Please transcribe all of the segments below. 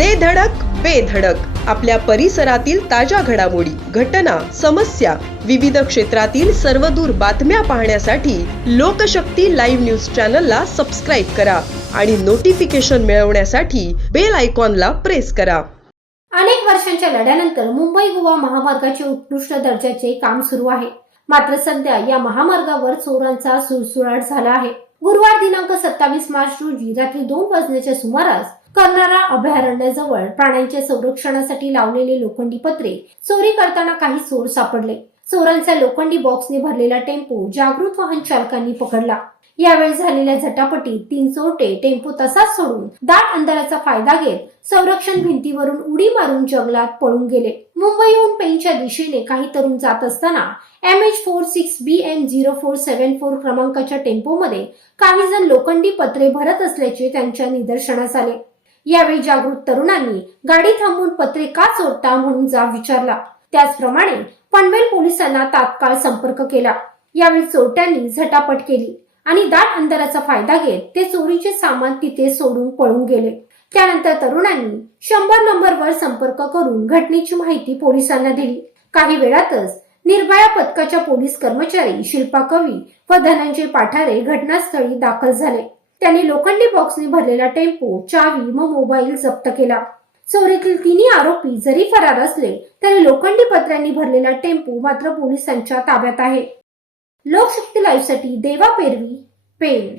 दे धडक बेधडक आपल्या परिसरातील ताज्या घडामोडी घटना समस्या विविध क्षेत्रातील सर्वदूर बातम्या पाहण्यासाठी लोकशक्ती लाईव्ह न्यूज चॅनलला सबस्क्राईब करा आणि नोटिफिकेशन मिळवण्यासाठी बेल आयकॉनला प्रेस करा. अनेक वर्षांच्या लढ्यानंतर मुंबई गोवा महामार्गाचे उत्कृष्ट दर्जाचे काम सुरू आहे. मात्र सध्या या महामार्गावर चोरांचा सुळसुळाट झाला आहे. गुरुवार दिनांक सत्तावीस मार्च रोजी रात्री दोन वाजण्याच्या सुमारास कर्नाळा अभयारण्याजवळ प्राण्यांच्या संरक्षणासाठी लावलेले लोखंडी पत्रे चोरी करताना काही चोर सापडले. चोरांचा लोखंडी बॉक्सने भरलेला टेम्पो जागृत वाहन चालकांनी पकडला. यावेळी झालेल्या झटापटीत तीन चोरटे टेम्पो तसाच सोडून दाट अंधाराचा फायदा घेत संरक्षण भिंतीवरून उडी मारून जंगलात पळून गेले. मुंबईहून पेनच्या दिशेने काही तरुण जात असताना M H four six B M zero four seven four क्रमांकाच्या टेम्पोमध्ये काही जण लोखंडी पत्रे भरत असल्याचे त्यांच्या निदर्शनास आले. यावेळी जागृत तरुणांनी गाडी थांबवून पत्रे का चोरता म्हणून जाब विचारला. त्याचप्रमाणे पनवेल पोलिसांना तात्काळ संपर्क केला. यावेळी चोरट्यांनी झटापट केली आणि दाट अंधाराचा फायदा घेत ते चोरीचे सामान तिथे सोडून पळून गेले. त्यानंतर तरुणांनी शंभर नंबरवर संपर्क करून घटनेची माहिती पोलिसांना दिली. काही वेळातच निर्भया पथकाच्या पोलीस कर्मचारी शिल्पा कवी व धनंजय पाठारे घटनास्थळी दाखल झाले. त्यांनी लोखंडी बॉक्सने भरलेला टेम्पो चावी व मोबाईल जप्त केला. चोरीतील तिन्ही आरोपी जरी फरार असले तरी लोखंडी पत्र्यांनी भरलेला टेम्पो मात्र पोलिसांच्या ताब्यात आहे. लोकशक्ती लाईव्हसाठी देवा पेरवी पेन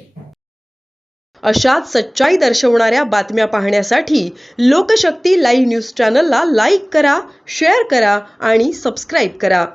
अशाच सच्चाई दर्शवणाऱ्या बातम्या पाहण्यासाठी लोकशक्ती लाईव्ह न्यूज चॅनलला लाईक करा शेअर करा आणि सबस्क्राईब करा.